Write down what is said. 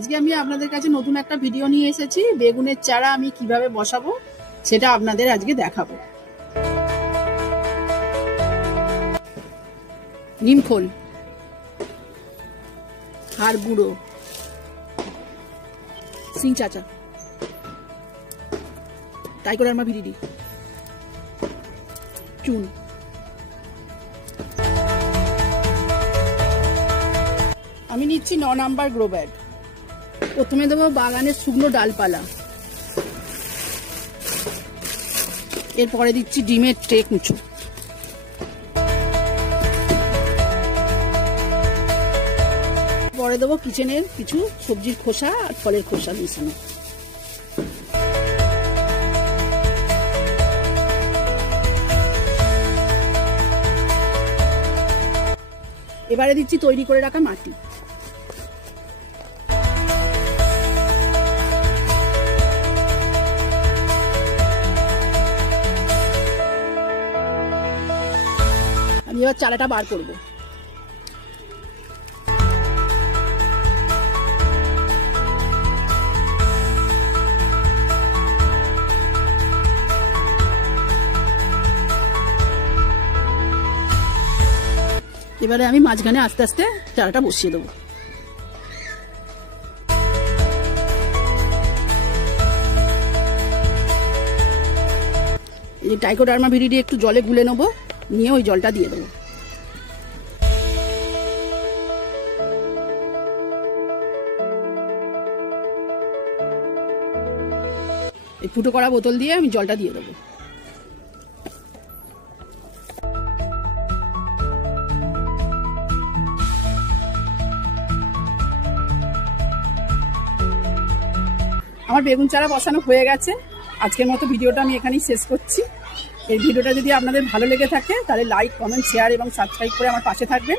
আজকে আমি আপনাদের কাছে নতুন একটা ভিডিও নিয়ে এসেছি। বেগুনের চারা আমি কিভাবে বসাবো সেটা আপনাদের আজকে দেখাবো। নিমখোল, হাড় গুঁড়ো, সিং চাচা, টাইকোডার্মা ভিরিডি, চুন। আমি নিচ্ছি 9 নাম্বার গ্রো ব্যাগ। প্রথমে দেবো বাগানের শুকনো ডালপালা, এরপরে দিচ্ছি ডিমের ট্রে কুচো, পরে দেবো কিচেনের কিছু সবজির খোসা আর ফলের খোসা মিশানো। এবারে দিচ্ছি তৈরি করে রাখা মাটি। আমি এবার চারাটা বার করবো। এবারে আমি মাঝখানে আস্তে আস্তে চারাটা বসিয়ে দেবো। এই টাইকোডার্মা ভিরিডি একটু জলে গুলে নেবো, নিয়ে ওই জলটা দিয়ে দেবো। এই ফুটো করা বোতল দিয়ে আমি জলটা দিয়ে দেবো। আমার বেগুন চারা বসানো হয়ে গেছে। আজকের মতো ভিডিওটা আমি এখানেই শেষ করছি। এই ভিডিওটা যদি আপনাদের ভালো লেগে থাকে তাহলে লাইক, কমেন্ট, শেয়ার এবং সাবস্ক্রাইব করে আমার পাশে থাকবেন।